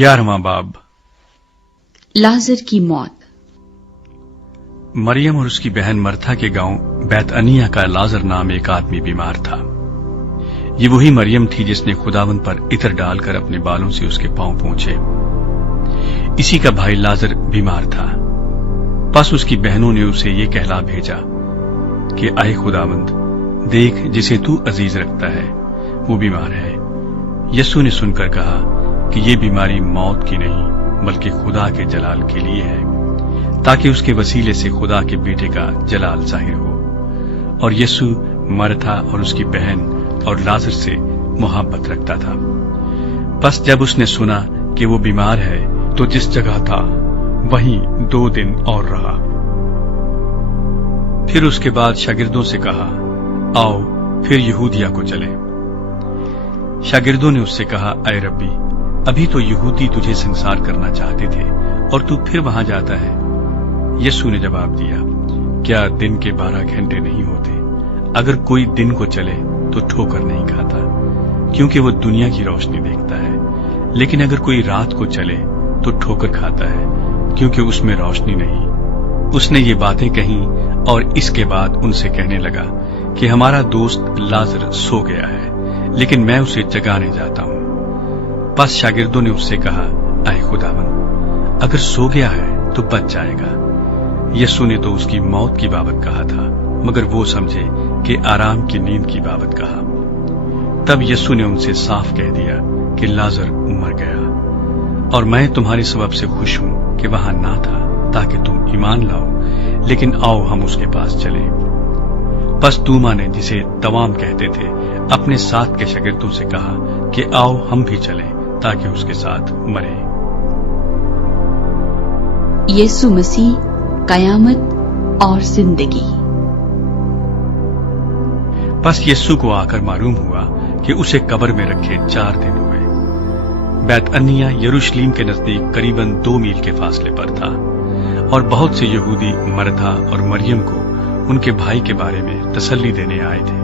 11वां बाब। लाजर की मौत। मरियम और उसकी बहन मरथा के गांव बैतअनिया का लाजर नाम एक आदमी बीमार था। ये वही मरियम थी जिसने खुदावंद पर इत्र डालकर अपने बालों से उसके पांव पोंछे। इसी का भाई लाजर बीमार था। बस उसकी बहनों ने उसे ये कहला भेजा कि आए खुदावंद, देख जिसे तू अजीज रखता है वो बीमार है। यस्सु ने सुनकर कहा कि ये बीमारी मौत की नहीं बल्कि खुदा के जलाल के लिए है, ताकि उसके वसीले से खुदा के बेटे का जलाल जाहिर हो। और यस्सु मरथा और उसकी बहन और लाजर से मोहब्बत रखता था। बस जब उसने सुना कि वो बीमार है तो जिस जगह था वहीं 2 दिन और रहा। फिर उसके बाद शागिर्दों से कहा, आओ फिर यहूदिया को चलें। शागिर्दों ने उससे कहा, ऐ रब्बी, अभी तो यहूदी तुझे संसार करना चाहते थे और तू फिर वहां जाता है। यस्सु ने जवाब दिया, क्या दिन के 12 घंटे नहीं होते? अगर कोई दिन को चले तो ठोकर नहीं खाता, क्योंकि वो दुनिया की रोशनी देखता है। लेकिन अगर कोई रात को चले तो ठोकर खाता है, क्योंकि उसमें रोशनी नहीं। उसने ये बातें कहीं और इसके बाद उनसे कहने लगा कि हमारा दोस्त लाजर सो गया है, लेकिन मैं उसे जगाने जाता हूं। बस शागिर्दों ने उससे कहा, ऐ खुदावंद, अगर सो गया है तो बच जाएगा। यस्सु ने तो उसकी मौत की बाबत कहा था, मगर वो समझे कि आराम की नींद की बाबत कहा। तब यस्सु ने उनसे साफ कह दिया कि लाजर मर गया, और मैं तुम्हारे सबब से खुश हूं कि वहां ना था, ताकि तुम ईमान लाओ। लेकिन आओ हम उसके पास चले। बस तूमा ने, जिसे तवाम कहते थे, अपने साथ के शागिर्दों से कहा कि आओ हम भी चलें, ताकि उसके साथ मरे। यीशु मसीह, कयामत और जिंदगी। बस यस्सु को आकर मालूम हुआ कि उसे कब्र में रखे 4 दिन हुए। बैतअनिया यरूशलेम के नजदीक करीबन 2 मील के फासले पर था, और बहुत से यहूदी मरथा और मरियम को उनके भाई के बारे में तसल्ली देने आए थे।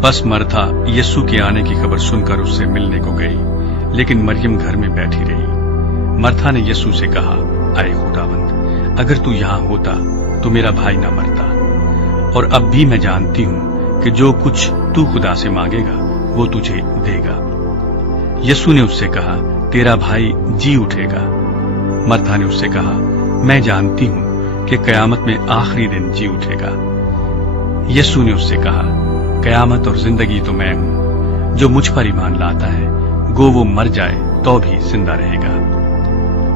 बस मरथा यस्सु के आने की खबर सुनकर उससे मिलने को गई, लेकिन मरियम घर में बैठी रही। मरथा ने यस्सु से कहा, आए खुदावंद, अगर तू यहां होता तो मेरा भाई ना मरता। और अब भी मैं जानती हूं कि जो कुछ तू खुदा से मांगेगा वो तुझे देगा। यस्सु ने उससे कहा, तेरा भाई जी उठेगा। मरथा ने उससे कहा, मैं जानती हूं कि कयामत में आखिरी दिन जी उठेगा। यस्सु ने उससे कहा, कयामत और जिंदगी तो मैं हूं। जो मुझ पर ईमान लाता है, गो वो मर जाए तो भी जिंदा रहेगा,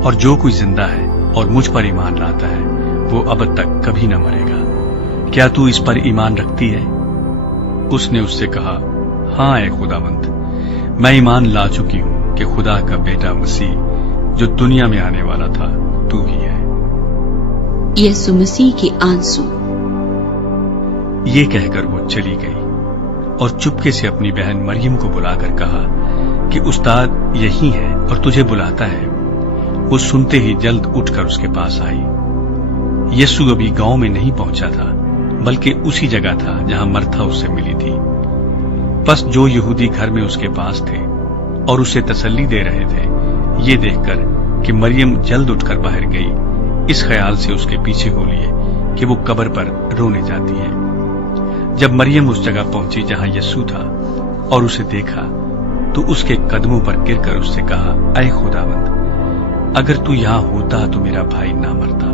और जो कोई जिंदा है और मुझ पर ईमान लाता है वो अब तक कभी न मरेगा। क्या तू इस पर ईमान रखती है? उसने उससे कहा, हां ए खुदावंद, मैं ईमान ला चुकी हूं कि खुदा का बेटा मसीह जो दुनिया में आने वाला था तू ही है। यीशु मसीह के आंसू। ये कहकर वो चली गई और चुपके से अपनी बहन मरियम को बुलाकर कहा कि उस्ताद यही है और तुझे बुलाता है। वो सुनते ही जल्द उठकर उसके पास आई। यस्सु अभी गांव में नहीं पहुंचा था, बल्कि उसी जगह था जहां मरथा उससे मिली थी। बस जो यहूदी घर में उसके पास थे और उसे तसल्ली दे रहे थे, ये देखकर कि मरियम जल्द उठकर बाहर गई, इस ख्याल से उसके पीछे हो लिए कि वो कब्र पर रोने जाती है। जब मरियम उस जगह पहुंची जहां यस्सु था और उसे देखा, तो उसके कदमों पर गिरकर उससे कहा, ऐ खुदावंद, अगर तू यहां होता तो मेरा भाई ना मरता।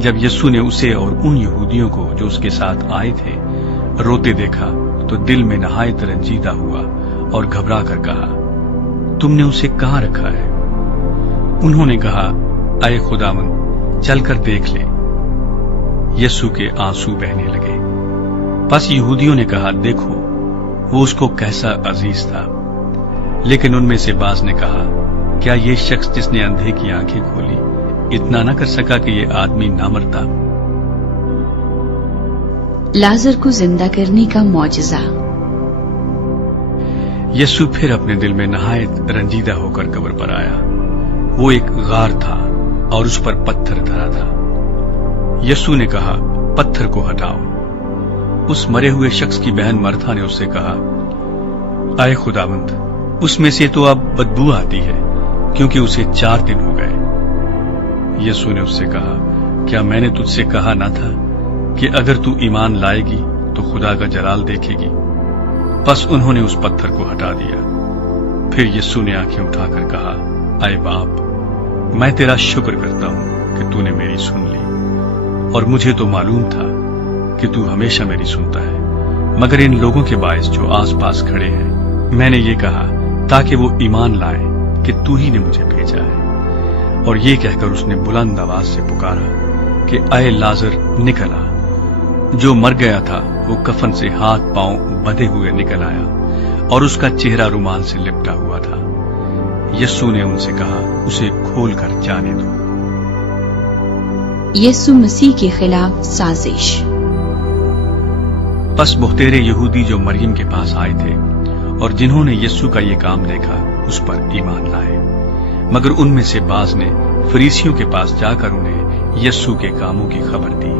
जब यस्सु ने उसे और उन यहूदियों को जो उसके साथ आए थे रोते देखा, तो दिल में नहायत रंजीदा हुआ और घबरा कर कहा, तुमने उसे कहां रखा है? उन्होंने कहा, ऐ खुदावंद, चलकर देख ले। यस्सु के आंसू बहने लगे। बस यहूदियों ने कहा, देखो वो उसको कैसा अजीज था। लेकिन उनमें से बाज ने कहा, क्या ये शख्स जिसने अंधे की आंखें खोली इतना न कर सका कि ये आदमी ना मरता? लाजर को जिंदा करने का मौजज़ा। यस्सु फिर अपने दिल में नहायत रंजीदा होकर कब्र पर आया। वो एक गार था और उस पर पत्थर धरा था। यस्सु ने कहा, पत्थर को हटाओ। उस मरे हुए शख्स की बहन मरथा ने उससे कहा, आए खुदावंद, उसमें से तो अब बदबू आती है, क्योंकि उसे 4 दिन हो गए। यीशु ने उससे कहा, क्या मैंने तुझसे कहा ना था कि अगर तू ईमान लाएगी तो खुदा का जलाल देखेगी? बस उन्होंने उस पत्थर को हटा दिया। फिर यीशु ने आंखें उठाकर कहा, आए बाप, मैं तेरा शुक्र करता हूं कि तूने मेरी सुन ली, और मुझे तो मालूम था कि तू हमेशा मेरी सुनता है, मगर इन लोगों के बायस जो आसपास खड़े हैं मैंने ये कहा ताकि वो ईमान लाए कि तू ही ने मुझे भेजा है। और ये कहकर उसने बुलंद आवाज से पुकारा कि आए लाजर निकल आ। जो मर गया था वो कफन से हाथ पांव बंधे हुए निकल आया और उसका चेहरा रुमाल से लिपटा हुआ था। यीशु ने उनसे कहा, उसे खोलकर जाने दो। यीशु मसीह के खिलाफ साजिश। बस बहुतेरे यहूदी जो मरियम के पास आए थे और जिन्होंने यीशु का ये काम देखा उस पर ईमान लाए, मगर उनमें से बाज ने फरीसियों के पास जाकर उन्हें यीशु के कामों की खबर दी।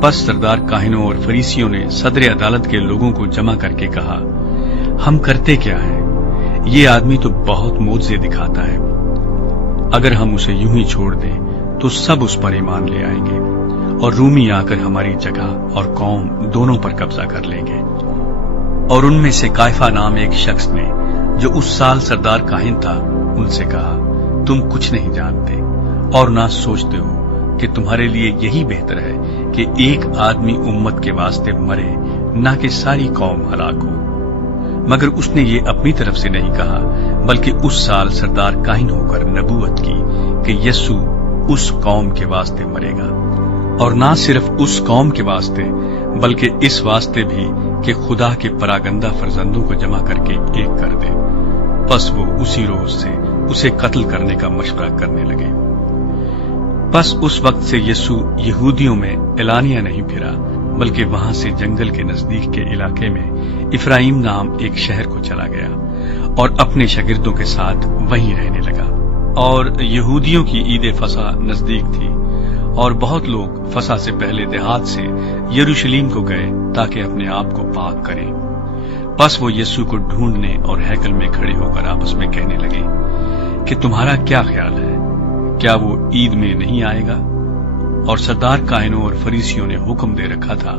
बस सरदार काहिनों और फरीसियों ने सदर अदालत के लोगों को जमा करके कहा, हम करते क्या हैं? ये आदमी तो बहुत मोज़े दिखाता है। अगर हम उसे यूं ही छोड़ दें तो सब उस पर ईमान ले आएंगे और रूमी आकर हमारी जगह और कौम दोनों पर कब्जा कर लेंगे। और उनमें से कायफा नाम एक शख्स ने, जो उस साल सरदार काहिन था, उनसे कहा, तुम कुछ नहीं जानते और ना सोचते हो कि तुम्हारे लिए यही बेहतर है कि एक आदमी उम्मत के वास्ते मरे, ना कि सारी कौम हलाक हो। मगर उसने ये अपनी तरफ से नहीं कहा, बल्कि उस साल सरदार काहिन होकर नबूवत की कि यीशु उस कौम के वास्ते मरेगा, और ना सिर्फ उस कौम के वास्ते बल्कि इस वास्ते भी कि खुदा के परागंदा फरजंदों को जमा करके एक कर दे। बस वो उसी रोज से उसे कत्ल करने का मशवरा करने लगे। बस उस वक्त से यीशु यहूदियों में एलानिया नहीं फिरा, बल्कि वहां से जंगल के नजदीक के इलाके में इफ्राइम नाम एक शहर को चला गया और अपने शागिर्दों के साथ वहीं रहने लगा। और यहूदियों की ईद फसा नजदीक थी और बहुत लोग फसा से पहले देहात से यरूशलेम को गए ताकि अपने आप को पाक करें। बस वो यीशु को ढूंढने और हैकल में खड़े होकर आपस में कहने लगे कि तुम्हारा क्या ख्याल है, क्या वो ईद में नहीं आएगा? और सरदार काहिनों और फरीसियों ने हुक्म दे रखा था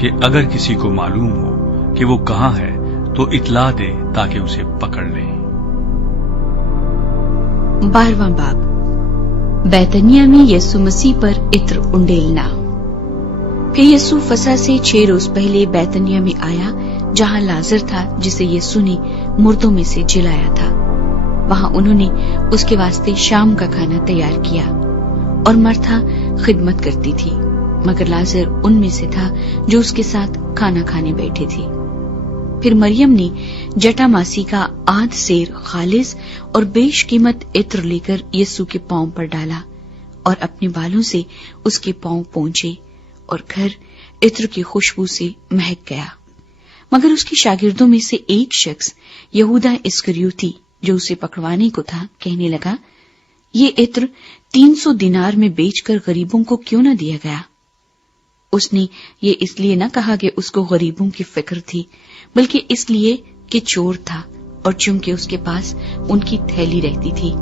कि अगर किसी को मालूम हो कि वो कहाँ है तो इतला दे ताकि उसे पकड़ लें। 12वां बाब, बैतनिया में यीशु मसीह पर इत्र उंडेलना। फिर यीशु फसह से 6 रोज पहले बैतनिया में आया, जहां लाजर था जिसे यीशु ने मुर्दों में से जिलाया था। वहां उन्होंने उसके वास्ते शाम का खाना तैयार किया और मर्था खिदमत करती थी, मगर लाजर उनमें से था जो उसके साथ खाना खाने बैठे थे। फिर मरियम ने जटामासी का आध सेर खालिस और बेशकीमत इत्र लेकर यीशु के पांव पर डाला और अपने बालों से उसके पांव पोंछे, और घर इत्र की खुशबू से महक गया। मगर उसके शागिर्दों में से एक शख्स, यहूदा इस्करियोती, जो उसे पकड़वाने को था, कहने लगा, ये इत्र 300 दिनार में बेचकर गरीबों को क्यों न दिया गया? उसने ये इसलिए न कहा कि उसको गरीबों की फिक्र थी, बल्कि इसलिए कि चोर था और चूंकि उसके पास उनकी थैली रहती थी,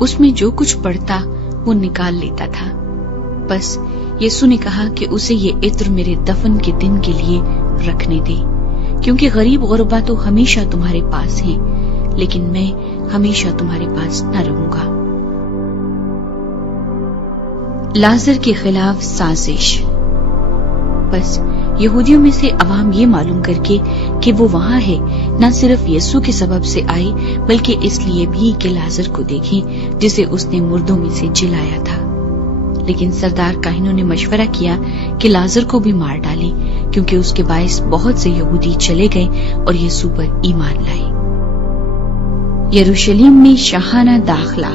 उसमें जो कुछ पड़ता वो निकाल लेता था। बस यीशु ने कहा कि उसे ये इत्र मेरे दफन के दिन के लिए रखने दे, क्योंकि गरीब गुरबा तो हमेशा तुम्हारे पास हैं, लेकिन मैं हमेशा तुम्हारे पास न रहूंगा। लाजर के खिलाफ साजिश। बस यहूदियों में से अवाम ये मालूम करके कि वो वहां है, न सिर्फ यीशु के सबब से आई, बल्कि इसलिए भी कि लाजर को देखें जिसे उसने मुर्दों में से जिलाया था। लेकिन सरदार काहिनों ने मशवरा किया कि लाजर को भी मार डालें, क्योंकि उसके बायस बहुत से यहूदी चले गए और यीशु पर ईमान लाए। यरूशलेम में शाहाना दाखला।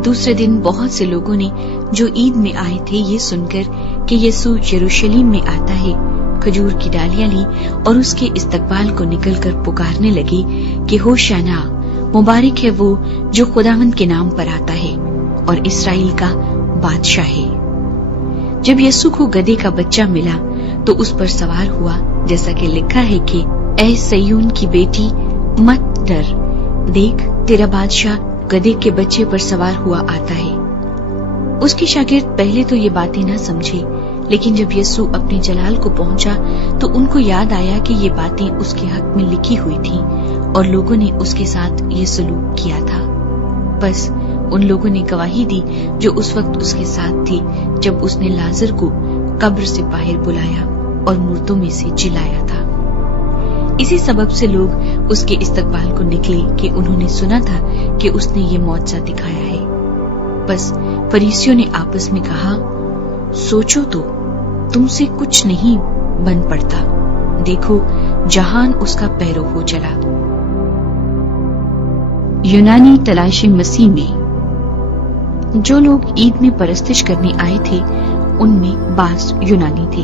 दूसरे दिन बहुत से लोगों ने जो ईद में आए थे ये सुनकर कि यीशु यरूशलेम में आता है, खजूर की डालियां ली और उसके इस्तकबाल को निकलकर पुकारने लगी कि होशाना, मुबारक है वो जो खुदावंद के नाम पर आता है और इस्राएल का बादशाह है। जब यीशु को गधे का बच्चा मिला तो उस पर सवार हुआ, जैसा कि लिखा है कि ऐ सयून की बेटी, मत डर, دیکھ تیرا بادشاہ گدھے کے بچے پر سوار ہوا آتا ہے۔ اس کے شاگرد پہلے تو یہ باتیں نہ سمجھے، لیکن جب یسوع اپنے جلال کو پہنچا تو ان کو یاد آیا کہ یہ باتیں اس کے حق میں لکھی ہوئی تھیں اور لوگوں نے اس کے ساتھ یہ سلوک کیا تھا۔ بس ان لوگوں نے گواہی دی جو اس وقت اس کے ساتھ تھی جب اس نے لازر کو قبر سے باہر بلایا اور مردوں میں سے جلایا تھا۔ اسی سبب سے لوگ اس کے استقبال کو نکلے کہ انہوں نے سنا تھا کہ اس نے یہ معجزہ دکھایا ہے۔ بس فریسیوں نے آپس میں کہا، سوچو تو تم سے کچھ نہیں بن پڑتا، دیکھو جہان اس کا پیرو ہو چلا۔ یونانی تلاشی مسیح میں جو لوگ عید میں پرستش کرنے آئے تھے ان میں بعض یونانی تھے،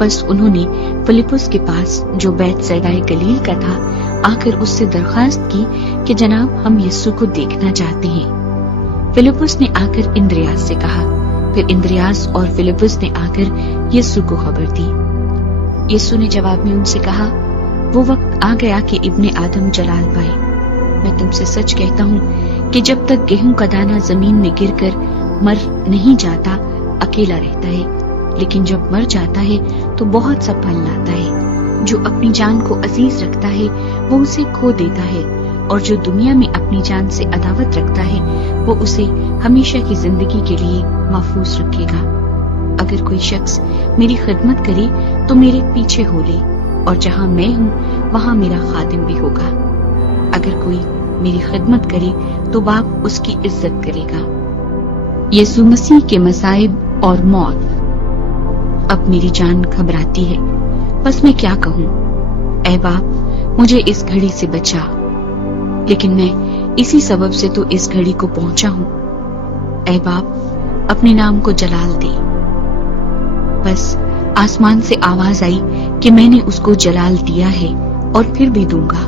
بس انہوں نے فلپس کے پاس جو بیت سیدا گلیل کا تھا آ کر اس سے درخواست کی کہ جناب ہم یسوع کو دیکھنا چاہتے ہیں۔ فلپس نے آ کر اندریاس سے کہا، پھر اندریاس اور فلپس نے آ کر یسوع کو خبر دی۔ یسوع نے جواب میں ان سے کہا، وہ وقت آ گیا کہ ابن آدم جلال پائے۔ میں تم سے سچ کہتا ہوں کہ جب تک گیہوں کا دانہ زمین میں گر کر مر نہیں جاتا اکیلا رہتا ہے، لیکن جب مر جاتا ہے تو بہت سا پھل لاتا ہے۔ جو اپنی جان کو عزیز رکھتا ہے وہ اسے کھو دیتا ہے، اور جو دنیا میں اپنی جان سے عداوت رکھتا ہے وہ اسے ہمیشہ کی زندگی کے لیے محفوظ رکھے گا۔ اگر کوئی شخص میری خدمت کرے تو میرے پیچھے ہو لے، اور جہاں میں ہوں وہاں میرا خادم بھی ہوگا۔ اگر کوئی میری خدمت کرے تو باپ اس کی عزت کرے گا۔ یسوع مسیح کے مصائب اور موت۔ اب میری جان گھبراتی ہے، بس میں کیا کہوں؟ اے باپ مجھے اس گھڑی سے بچا، لیکن میں اسی سبب سے تو اس گھڑی کو پہنچا ہوں۔ اے باپ اپنے نام کو جلال دے۔ بس آسمان سے آواز آئی کہ میں نے اس کو جلال دیا ہے اور پھر بھی دوں گا۔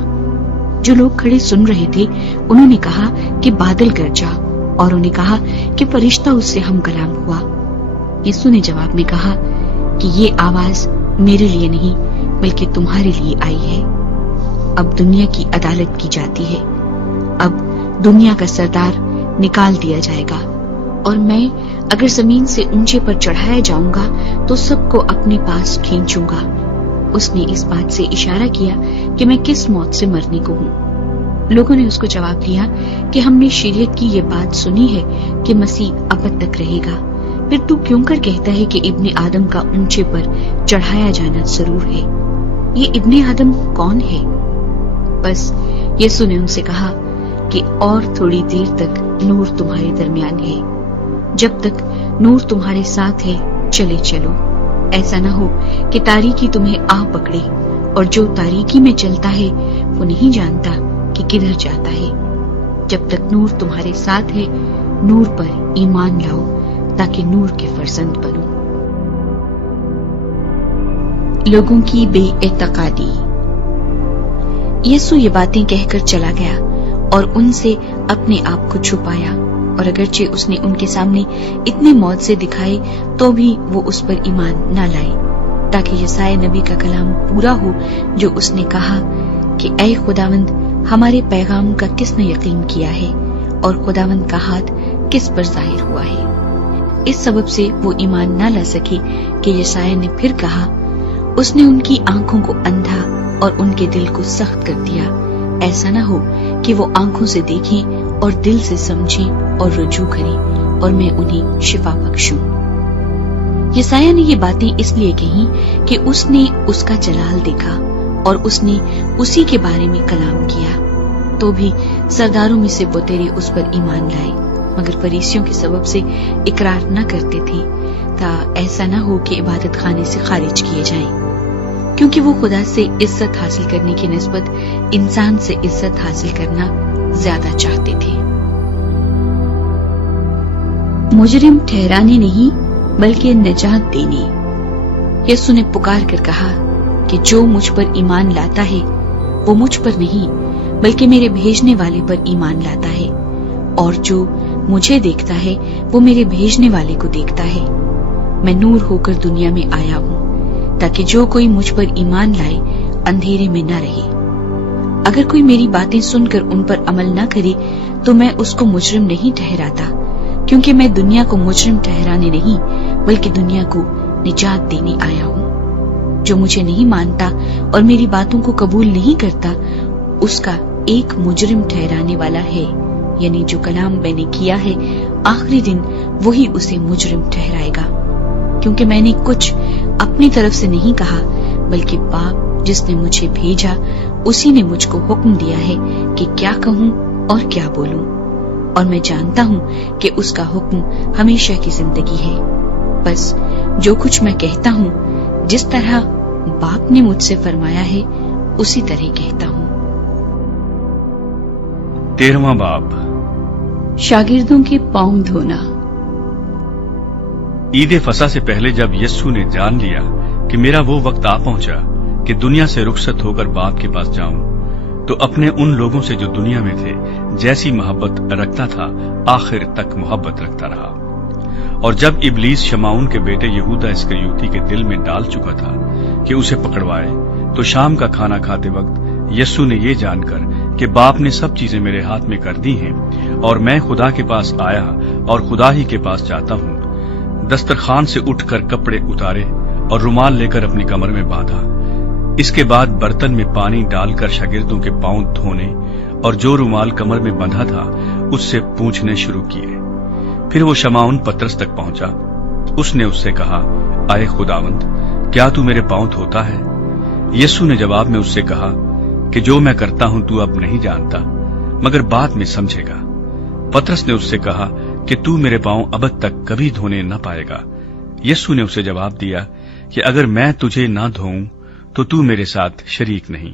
جو لوگ کھڑے سن رہے تھے انہوں نے کہا کہ بادل گرجا، اور انہوں نے کہا کہ فرشتہ اس سے ہم کلام ہوا۔ یسوع نے جواب میں کہا کہ یہ آواز میرے لیے نہیں بلکہ تمہارے لیے آئی ہے۔ اب دنیا کی عدالت کی جاتی ہے۔ اب دنیا کا سردار نکال دیا جائے گا، اور میں اگر زمین سے اونچے پر چڑھایا جاؤں گا تو سب کو اپنے پاس کھینچوں گا۔ اس نے اس بات سے اشارہ کیا کہ میں کس موت سے مرنے کو ہوں۔ لوگوں نے اس کو جواب دیا کہ ہم نے شریعت کی یہ بات سنی ہے کہ مسیح ابد تک رہے گا، پھر تو کیوں کر کہتا ہے کہ ابن آدم کا اونچے پر چڑھایا جانا ضرور ہے؟ یہ ابن آدم کون ہے؟ بس یسوع نے ان سے کہا کہ اور تھوڑی دیر تک نور تمہارے درمیان ہے، جب تک نور تمہارے ساتھ ہے چلے چلو، ایسا نہ ہو کہ تاریکی تمہیں آ پکڑے، اور جو تاریکی میں چلتا ہے وہ نہیں جانتا کہ کدھر جاتا ہے۔ جب تک نور تمہارے ساتھ ہے نور پر ایمان لاؤ تاکہ نور کے فرزند بنو۔ لوگوں کی بے اعتقادی۔ یسوع یہ باتیں کہہ کر چلا گیا اور ان سے اپنے آپ کو چھپایا، اور اگرچہ اس نے ان کے سامنے اتنے معجزے دکھائے تو بھی وہ اس پر ایمان نہ لائے، تاکہ یسایا نبی کا کلام پورا ہو جو اس نے کہا کہ اے خداوند ہمارے پیغام کا کس نے یقین کیا ہے، اور خداوند کا ہاتھ کس پر ظاہر ہوا ہے۔ اس سبب سے وہ ایمان نہ لا سکے کہ یسایا نے پھر کہا، اس نے ان کی آنکھوں کو اندھا اور ان کے دل کو سخت کر دیا، ایسا نہ ہو کہ وہ آنکھوں سے دیکھیں اور دل سے سمجھیں اور رجوع کریں اور میں انہیں شفا بخشوں۔ یسایا نے یہ باتیں اس لیے کہیں کہ اس نے اس کا جلال دیکھا اور اس نے اسی کے بارے میں کلام کیا، تو بھی سرداروں میں سے بتیرے اس پر ایمان لائے، مگر فریسیوں کے سبب سے اقرار نہ کرتے تھے، تا ایسا نہ ہو کہ عبادت خانے سے خارج کیے جائیں، کیونکہ وہ خدا سے عزت حاصل کرنے کی نسبت انسان سے عزت حاصل کرنا زیادہ چاہتے تھے۔ مجرم ٹھہرانے نہیں بلکہ نجات دینے۔ یسوع نے پکار کر کہا کہ جو مجھ پر ایمان لاتا ہے وہ مجھ پر نہیں بلکہ میرے بھیجنے والے پر ایمان لاتا ہے، اور جو مجھے دیکھتا ہے وہ میرے بھیجنے والے کو دیکھتا ہے۔ میں نور ہو کر دنیا میں آیا ہوں تاکہ جو کوئی مجھ پر ایمان لائے اندھیرے میں نہ رہے۔ अगर कोई मेरी बातें सुनकर उन पर अमल न करे तो मैं उसको मुजरिम नहीं ठहराता, क्योंकि मैं दुनिया को मुजरिम ठहराने नहीं बल्कि दुनिया को निजात देने आया हूँ। जो मुझे नहीं मानता और मेरी बातों को कबूल नहीं करता, उसका एक मुजरिम ठहराने वाला है, यानी जो कलाम मैंने किया है आखिरी दिन वही उसे मुजरिम ठहराएगा। क्योंकि मैंने कुछ अपनी तरफ से नहीं कहा, बल्कि बाप जिसने मुझे भेजा उसी ने मुझको हुक्म दिया है कि क्या कहूँ और क्या बोलूं, और मैं जानता हूँ कि उसका हुक्म हमेशा की जिंदगी है। बस जो कुछ मैं कहता हूँ जिस तरह बाप ने मुझसे फरमाया है उसी तरह कहता हूँ। 13वां बाब। शागिर्दों के पांव धोना। ईद फसा से पहले जब यस्सु ने जान लिया कि मेरा वो वक्त आ पहुंचा कि दुनिया से रुखसत होकर बाप के पास जाऊं, तो अपने उन लोगों से जो दुनिया में थे जैसी मोहब्बत रखता था आखिर तक मोहब्बत रखता रहा। और जब इब्लीस शमाउन के बेटे यहूदा इस्करियोती के दिल में डाल चुका था कि उसे पकड़वाए, तो शाम का खाना खाते वक्त यस्सु ने ये जानकर कि बाप ने सब चीजें मेरे हाथ में कर दी हैं और मैं खुदा के पास आया और खुदा ही के पास जाता हूं, दस्तरखान से उठकर कपड़े उतारे और रुमाल लेकर अपनी कमर में बांधा। इसके बाद बर्तन में पानी डालकर शागिर्दों के पांव धोने और जो रुमाल कमर में बंधा था उससे पूछने शुरू किए। फिर वो शमाउन पतरस तक पहुंचा। उसने उससे कहा, आए खुदावंद, क्या तू मेरे पांव धोता है? यीशु ने जवाब में उससे कहा कि जो मैं करता हूं तू अब नहीं जानता, मगर बाद में समझेगा। पतरस ने उससे कहा कि तू मेरे पांव अब तक कभी धोने न पाएगा। यीशु ने उसे जवाब दिया कि अगर मैं तुझे ना धोऊं तो तू मेरे साथ शरीक नहीं।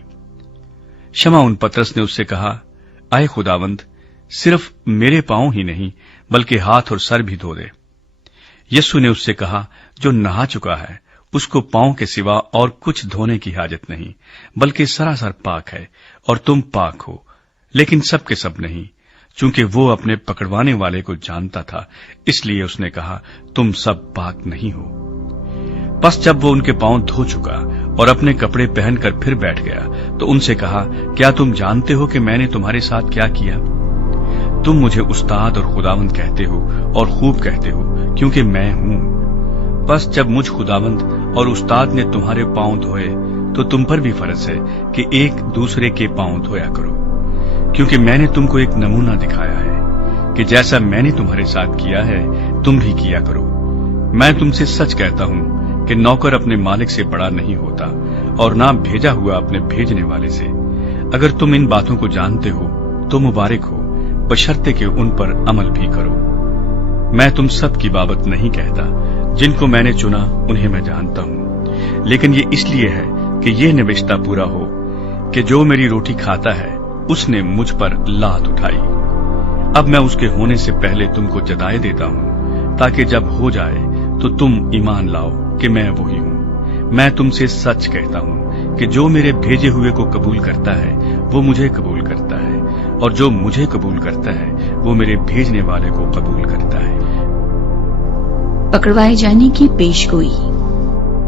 शमाउन पतरस ने उससे कहा, आए खुदावंद, सिर्फ मेरे पांव ही नहीं बल्कि हाथ और सर भी धो दे। यीशु ने उससे कहा, जो नहा चुका है उसको पांव के सिवा और कुछ धोने की हाजत नहीं, बल्कि सरासर पाक है, और तुम पाक हो, लेकिन सब के सब नहीं। चूंकि वो अपने पकड़वाने वाले को जानता था, इसलिए उसने कहा, तुम सब पाक नहीं हो। बस जब वो उनके पांव धो चुका और अपने कपड़े पहनकर फिर बैठ गया, तो उनसे कहा, क्या तुम जानते हो कि मैंने तुम्हारे साथ क्या किया? तुम मुझे उस्ताद और खुदावंद कहते हो और खूब कहते हो, क्योंकि मैं हूं। बस जब मुझ खुदावंद और उस्ताद ने तुम्हारे पांव धोए, तो तुम पर भी फर्ज है कि एक दूसरे के पांव धोया करो, क्योंकि मैंने तुमको एक नमूना दिखाया है कि जैसा मैंने तुम्हारे साथ किया है तुम भी किया करो। मैं तुमसे सच कहता हूं कि नौकर अपने मालिक से बड़ा नहीं होता और ना भेजा हुआ अपने भेजने वाले से। अगर तुम इन बातों को जानते हो तो मुबारक हो, बशर्ते कि उन पर अमल भी करो। मैं तुम सब की बाबत नहीं कहता, जिनको मैंने चुना उन्हें मैं जानता हूं, लेकिन ये इसलिए है कि यह निविष्टा पूरा हो कि जो मेरी रोटी खाता है उसने मुझ पर लात उठाई। अब मैं उसके होने से पहले तुमको जताए देता हूं, ताकि जब हो जाए तो तुम ईमान लाओ कि मैं वही हूं। मैं तुमसे सच कहता हूं कि जो मेरे भेजे हुए को कबूल करता है वो मुझे कबूल करता है, और जो मुझे कबूल करता है वो मेरे भेजने वाले को कबूल करता है। पकड़वाए जाने की पेशगोई।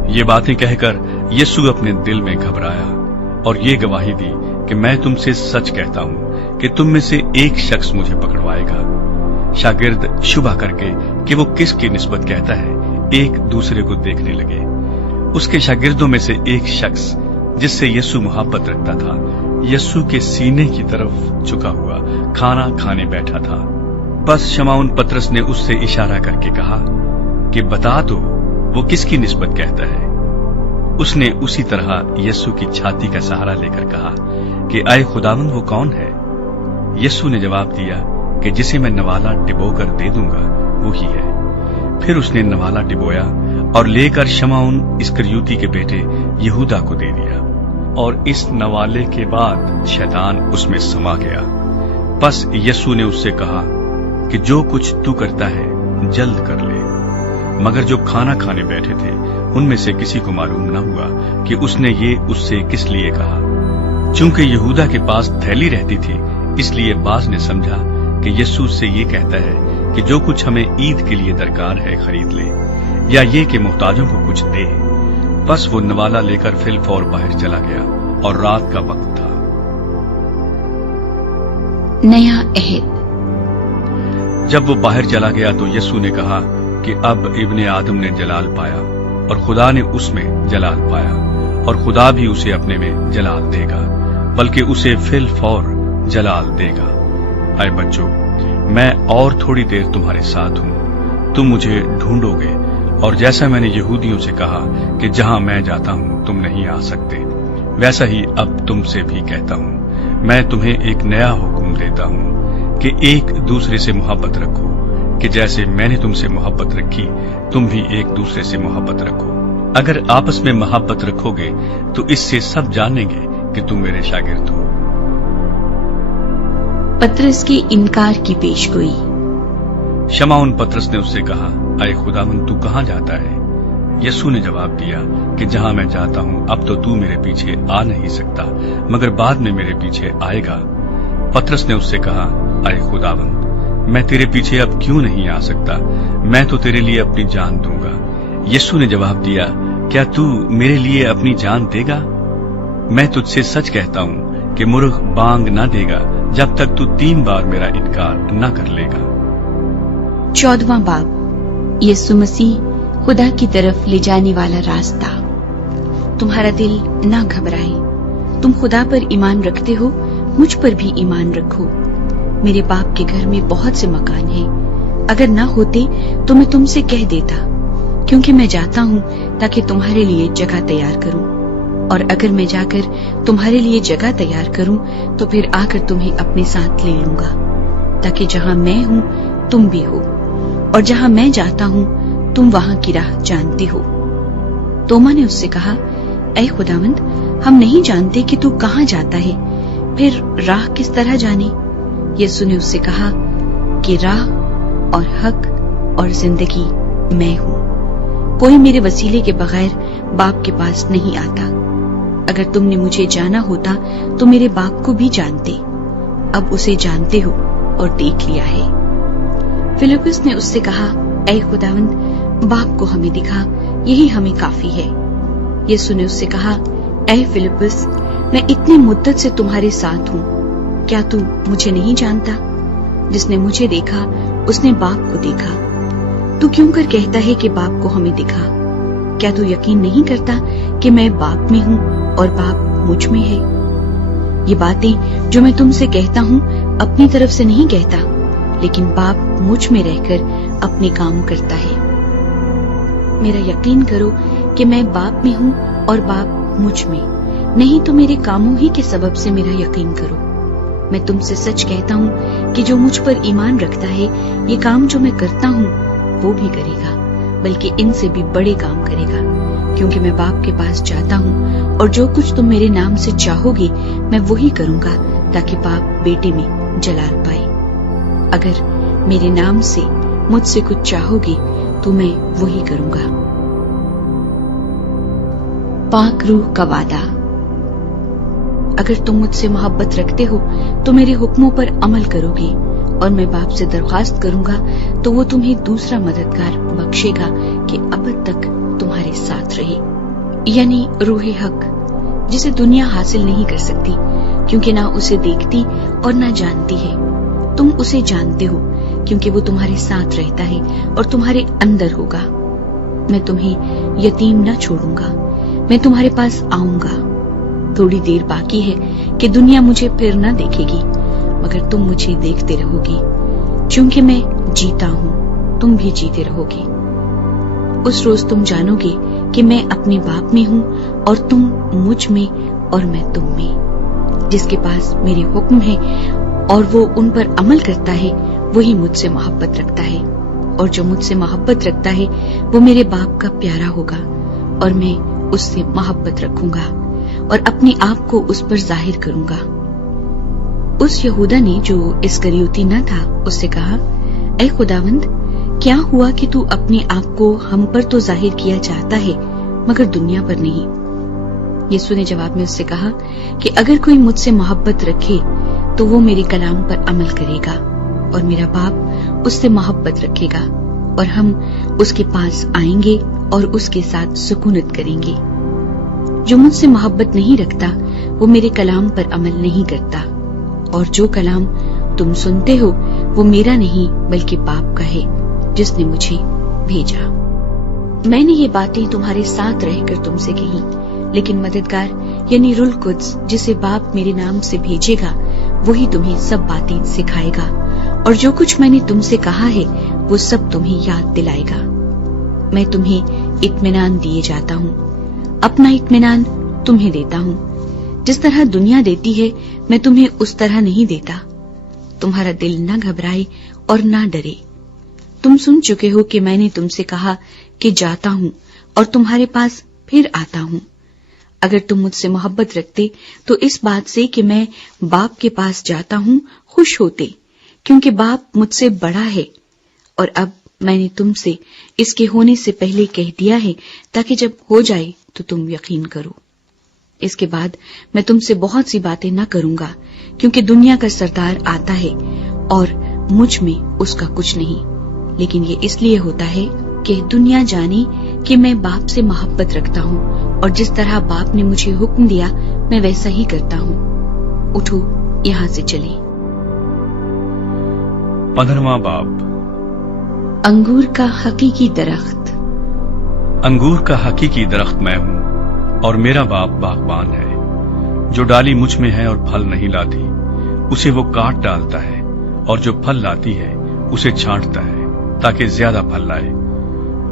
ये बातें कहकर यीशु अपने दिल में घबराया और ये गवाही दी कि मैं तुमसे सच कहता हूं कि तुम में से एक शख्स मुझे पकड़वाएगा। शागिर्द शुबा करके कि वो किसकी निस्बत कहता है एक दूसरे को देखने लगे। उसके शागिर्दों में से एक शख्स जिससे यीशु मोहब्बत रखता था, यीशु के सीने की तरफ झुका हुआ खाना खाने बैठा था। बस शमाउन पतरस ने उससे इशारा करके कहा कि बता दो वो किसकी निस्बत कहता है। उसने उसी तरह यीशु की छाती का सहारा लेकर कहा कि आए खुदावंद, वो कौन है? यीशु ने जवाब दिया कि जिसे मैं नवाला डिबोकर दे दूंगा वही है। फिर उसने नवाला डिबोया और लेकर शमाउन इस्करियोती के बेटे यहूदा को दे दिया, और इस नवाले के बाद शैतान उसमें समा गया। बस यीशु ने उससे कहा कि जो कुछ तू करता है जल्द कर ले। मगर जो खाना खाने बैठे थे उनमें से किसी को मालूम न हुआ कि उसने ये उससे किस लिए कहा। चूंकि यहूदा के पास थैली रहती थी, इसलिए बाज ने समझा कि यीशु से ये कहता है कि जो कुछ हमें ईद के लिए दरकार है खरीद ले, या ये कि मोहताजों को कुछ दे। बस वो नवाला लेकर फिल फौर बाहर चला गया और रात का वक्त था। नया अहद। जब वो बाहर चला गया तो यीशु ने कहा कि अब इब्ने आदम ने जलाल पाया और खुदा ने उसमें जलाल पाया, और खुदा भी उसे अपने में जलाल देगा, बल्कि उसे फिल फौर जलाल देगा। आए बच्चों, मैं और थोड़ी देर तुम्हारे साथ हूं, तुम मुझे ढूंढोगे, और जैसा मैंने यहूदियों से कहा कि जहां मैं जाता हूं तुम नहीं आ सकते, वैसा ही अब तुमसे भी कहता हूं। मैं तुम्हें एक नया हुक्म देता हूं कि एक दूसरे से मोहब्बत रखो, कि जैसे मैंने तुमसे मोहब्बत रखी तुम भी एक दूसरे से मोहब्बत रखो। अगर आपस में मोहब्बत रखोगे तो इससे सब जानेंगे कि तुम मेरे शागिर्द हो। पतरस के इनकार की पेशगोई। शमौन पतरस ने उससे कहा, अरे खुदावंद, तू कहां जाता है? यीशु ने जवाब दिया कि जहां मैं जाता हूं अब तो तू मेरे पीछे आ नहीं सकता, मगर बाद में मेरे पीछे आएगा। पतरस ने उससे कहा, अरे खुदावंद, मैं तेरे पीछे अब क्यों नहीं आ सकता? मैं तो तेरे लिए अपनी जान दूंगा। यीशु ने जवाब दिया, क्या तू मेरे लिए अपनी जान देगा? मैं तुझसे सच कहता हूं कि मुर्ग बांग न देगा जब तक तू 3 बार मेरा इनकार न कर लेगा। 14वां बाब, यीशु मसीह खुदा की तरफ ले जाने वाला रास्ता। तुम्हारा दिल ना घबराए, तुम खुदा पर ईमान रखते हो, मुझ पर भी ईमान रखो। मेरे बाप के घर में बहुत से मकान हैं, अगर ना होते तो मैं तुमसे कह देता, क्योंकि मैं जाता हूं ताकि तुम्हारे लिए जगह तैयार करूं। और अगर मैं जाकर तुम्हारे लिए जगह तैयार करूं तो फिर आकर तुम्हें अपने साथ ले लूंगा, ताकि जहां मैं हूं तुम भी हो, और जहां मैं जाता हूं तुम वहां की राह जानते हो। तोमा ने उससे कहा, ऐ खुदावंद, हम नहीं जानते कि तू कहां जाता है, फिर राह किस तरह जाने? यीशु ने उससे कहा कि राह और हक और जिंदगी मैं हूं। कोई मेरे वसीले के बगैर बाप के पास नहीं आता। अगर तुमने मुझे जाना होता तो मेरे बाप को भी जानते, अब उसे जानते हो और देख लिया है। फिलिप्पुस ने उससे कहा, ऐ खुदावंद, बाप को हमें दिखा, यही हमें काफी है। यीशु ने उससे कहा, ऐ फिलिप्पुस, मैं इतनी मुद्दत से तुम्हारे साथ हूं, क्या तू मुझे नहीं जानता? जिसने मुझे देखा उसने बाप को देखा। तू क्यों कर कहता है कि बाप को हमें दिखा? क्या तू यकीन नहीं करता कि मैं बाप में हूं और बाप मुझ में है? ये बातें जो मैं तुमसे कहता हूं अपनी तरफ से नहीं कहता, लेकिन बाप मुझ में रहकर अपने काम करता है। मेरा यकीन करो कि मैं बाप में हूं और बाप मुझ में, नहीं तो मेरे कामों ही के सबब से मेरा यकीन करो। मैं तुमसे सच कहता हूं कि जो मुझ पर ईमान रखता है, ये काम जो मैं करता हूं वो भी करेगा, बल्कि इनसे भी बड़े काम करेगा, क्योंकि मैं बाप के पास जाता हूं, और जो कुछ तुम मेरे नाम से चाहोगे मैं वही करूंगा, ताकि बाप बेटे में जलाल पाए। अगर मेरे नाम से मुझसे कुछ चाहोगे तो मैं वही करूंगा। पाक रूह का वादा। अगर तुम मुझसे मोहब्बत रखते हो तो मेरे हुक्मों पर अमल करोगे, और मैं बाप से दरख्वास्त करूंगा तो वो तुम्हें दूसरा मददगार बख्शेगा कि अब तक तुम्हारे साथ रहे, यानी रूहे हक, जिसे दुनिया हासिल नहीं कर सकती, क्योंकि ना उसे देखती और ना जानती है। तुम उसे जानते हो क्योंकि वो तुम्हारे साथ रहता है और तुम्हारे अंदर होगा। मैं तुम्हें यतीम न छोड़ूंगा, मैं तुम्हारे पास आऊंगा। थोड़ी देर बाकी है कि दुनिया मुझे फिर न देखेगी, मगर तुम मुझे देखते रहोगे, क्योंकि मैं जीता हूं, तुम भी जीते रहोगे। उस रोज तुम जानोगे कि मैं अपने बाप में हूं और तुम मुझ में और मैं तुम में। जिसके पास मेरे हुक्म है और वो उन पर अमल करता है, वही मुझसे मोहब्बत रखता है, और जो मुझसे मोहब्बत रखता है वो मेरे बाप का प्यारा होगा, और मैं उससे मोहब्बत रखूंगा और अपने आप को उस पर जाहिर करूंगा। उस यहूदा ने, जो इस्करियोती न था, उससे कहा, ऐ खुदावंद, क्या हुआ कि तू अपने आप को हम पर तो जाहिर किया चाहता है, मगर दुनिया पर नहीं? यीशु ने जवाब में उससे कहा कि अगर कोई मुझसे मोहब्बत रखे तो वो मेरे कलाम पर अमल करेगा, और मेरा बाप उससे मोहब्बत रखेगा, और हम उसके पास आएंगे और उसके साथ सुकूनत करेंगे। जो मुझसे मोहब्बत नहीं रखता वो मेरे कलाम पर अमल नहीं करता, और जो कलाम तुम सुनते हो वो मेरा नहीं बल्कि बाप का है जिसने मुझे भेजा। मैंने ये बातें तुम्हारे साथ रहकर तुमसे कही, लेकिन मददगार यानी रूह कुद्स जिसे बाप मेरे नाम से भेजेगा वही तुम्हें सब बातें सिखाएगा और जो कुछ मैंने तुमसे कहा है वो सब तुम्हें याद दिलाएगा। मैं तुम्हें इत्मीनान दिए जाता हूँ, अपना इत्मीनान तुम्हें देता हूँ। जिस तरह दुनिया देती है मैं तुम्हें उस तरह नहीं देता। तुम्हारा दिल न घबराए और न डरे। तुम सुन चुके हो कि मैंने तुमसे कहा कि जाता हूँ और तुम्हारे पास फिर आता हूँ। अगर तुम मुझसे मोहब्बत रखते तो इस बात से कि मैं बाप के पास जाता हूँ खुश होते, क्योंकि बाप मुझसे बड़ा है। और अब मैंने तुमसे इसके होने से पहले कह दिया है ताकि जब हो जाए तो तुम यकीन करो। इसके बाद मैं तुमसे बहुत सी बातें न करूंगा, क्योंकि दुनिया का सरदार आता है और मुझ में उसका कुछ नहीं, लेकिन ये इसलिए होता है कि दुनिया जाने कि मैं बाप से मोहब्बत रखता हूँ और जिस तरह बाप ने मुझे हुक्म दिया मैं वैसा ही करता हूँ। उठो, यहाँ से चलें। 15वां बाब। अंगूर का हकीकी दरख्त। अंगूर का हकीकी दरख्त मैं हूँ और मेरा बाप बागबान है। जो डाली मुझ में है और फल नहीं लाती उसे वो काट डालता है, और जो फल लाती है उसे छांटता है ताकि ज्यादा फल लाए।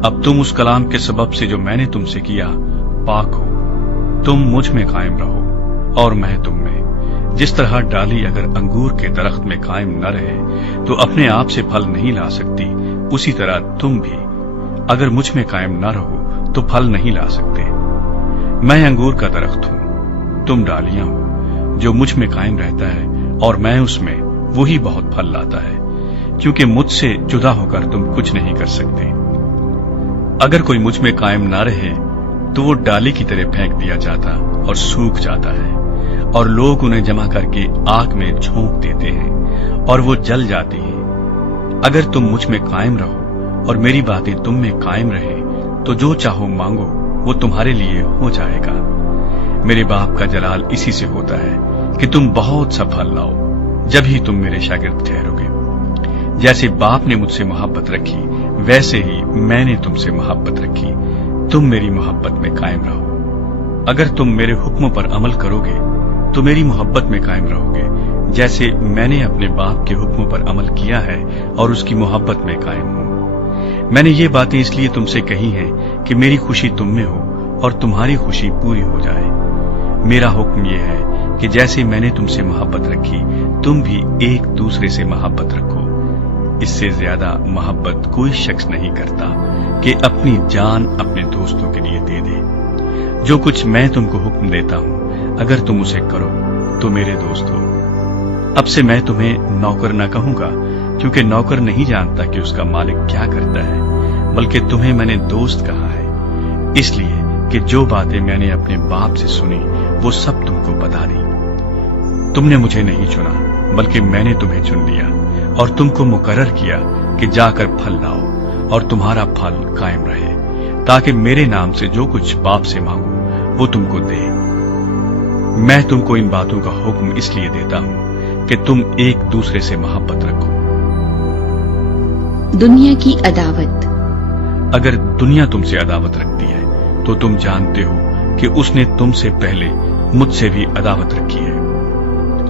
अब तुम उस कलाम के सबब से जो मैंने तुमसे किया पाक हो। तुम मुझ में कायम रहो और मैं तुम में। जिस तरह डाली अगर अंगूर के दरख्त में कायम न रहे तो अपने आप से फल नहीं ला सकती, उसी तरह तुम भी अगर मुझ में कायम न रहो तो फल नहीं ला सकते। मैं अंगूर का दरख्त हूँ, तुम डालियां हो। जो मुझ में कायम रहता है और मैं उसमें, वही बहुत फल लाता है, क्योंकि मुझसे जुदा होकर तुम कुछ नहीं कर सकते। अगर कोई मुझ में कायम ना रहे तो वो डाली की तरह फेंक दिया जाता और सूख जाता है, और लोग उन्हें जमा करके आग में झोंक देते हैं और वो जल जाती है। अगर तुम मुझ में कायम रहो और मेरी बातें तुम में कायम रहे तो जो चाहो मांगो वो तुम्हारे लिए हो जाएगा। मेरे बाप का जलाल इसी से होता है कि तुम बहुत सा फल लाओ, जब ही तुम मेरे शागिर्द ठहरोगे। जैसे बाप ने मुझसे मोहब्बत रखी वैसे ही मैंने तुमसे मोहब्बत रखी। तुम मेरी मोहब्बत में कायम रहो। अगर तुम मेरे हुक्मों पर अमल करोगे तो मेरी मोहब्बत में कायम रहोगे, जैसे मैंने अपने बाप के हुक्मों पर अमल किया है और उसकी मोहब्बत में कायम हूं। मैंने ये बातें इसलिए तुमसे कही हैं कि मेरी खुशी तुम में हो और तुम्हारी खुशी पूरी हो जाए। मेरा हुक्म यह है कि जैसे मैंने तुमसे मोहब्बत रखी तुम भी एक दूसरे से मोहब्बत रखो। इससे ज्यादा मोहब्बत कोई शख्स नहीं करता कि अपनी जान अपने दोस्तों के लिए दे दे। जो कुछ मैं तुमको हुक्म देता हूं अगर तुम उसे करो तो मेरे दोस्त हो। अब से मैं तुम्हें नौकर न कहूंगा, क्योंकि नौकर नहीं जानता कि उसका मालिक क्या करता है, बल्कि तुम्हें मैंने दोस्त कहा है, इसलिए कि जो बातें मैंने अपने बाप से सुनी वो सब तुमको बता दी। तुमने मुझे नहीं चुना बल्कि मैंने तुम्हें चुन लिया और तुमको मुकर्रर किया कि जाकर फल लाओ और तुम्हारा फल कायम रहे, ताकि मेरे नाम से जो कुछ बाप से मांगो वो तुमको दे। मैं तुमको इन बातों का हुक्म इसलिए देता हूं कि तुम एक दूसरे से मोहब्बत रखो। दुनिया की अदावत। अगर दुनिया तुमसे अदावत रखती है तो तुम जानते हो कि उसने तुमसे पहले मुझसे भी अदावत रखी है।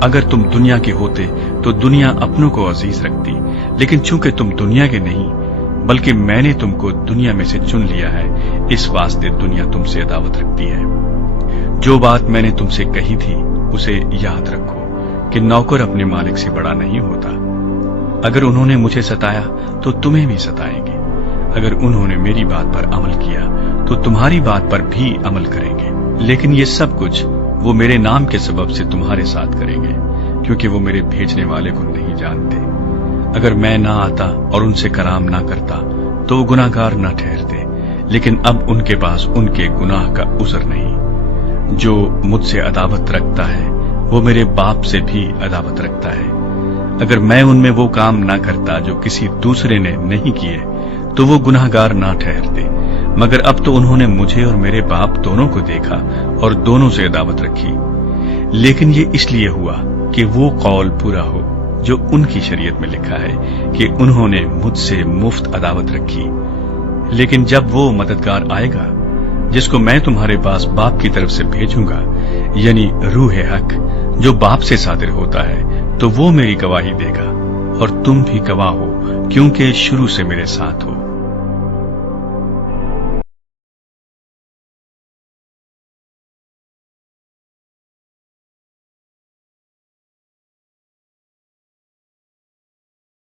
अगर तुम दुनिया के होते तो दुनिया अपनों को अजीज रखती, लेकिन चूंकि तुम दुनिया के नहीं बल्कि मैंने तुमको दुनिया में से चुन लिया है, इस वास्ते दुनिया तुमसे अदावत रखती है। जो बात मैंने तुमसे कही थी उसे याद रखो कि नौकर अपने मालिक से बड़ा नहीं होता। अगर उन्होंने मुझे सताया तो तुम्हें भी सताएंगे। अगर उन्होंने मेरी बात पर अमल किया तो तुम्हारी बात पर भी अमल करेंगे। लेकिन ये सब कुछ वो मेरे नाम के सबब से तुम्हारे साथ करेंगे, क्योंकि वो मेरे भेजने वाले को नहीं जानते। अगर मैं ना आता और उनसे कलाम ना करता तो वो गुनाहगार न ठहरते, लेकिन अब उनके पास उनके गुनाह का उज़र नहीं। जो मुझसे अदावत रखता है वो मेरे बाप से भी अदावत रखता है। अगर मैं उनमें वो काम ना करता जो किसी दूसरे ने नहीं किए तो वो गुनाहगार ना ठहरते, मगर अब तो उन्होंने मुझे और मेरे बाप दोनों को देखा और दोनों से अदावत रखी। लेकिन ये इसलिए हुआ कि वो कौल पूरा हो जो उनकी शरीयत में लिखा है कि उन्होंने मुझसे मुफ्त अदावत रखी। लेकिन जब वो मददगार आएगा जिसको मैं तुम्हारे पास बाप की तरफ से भेजूंगा, यानी रूह हक जो बाप से सादिर होता है, तो वो मेरी गवाही देगा और तुम भी गवाह हो क्योंकि शुरू से मेरे साथ हो।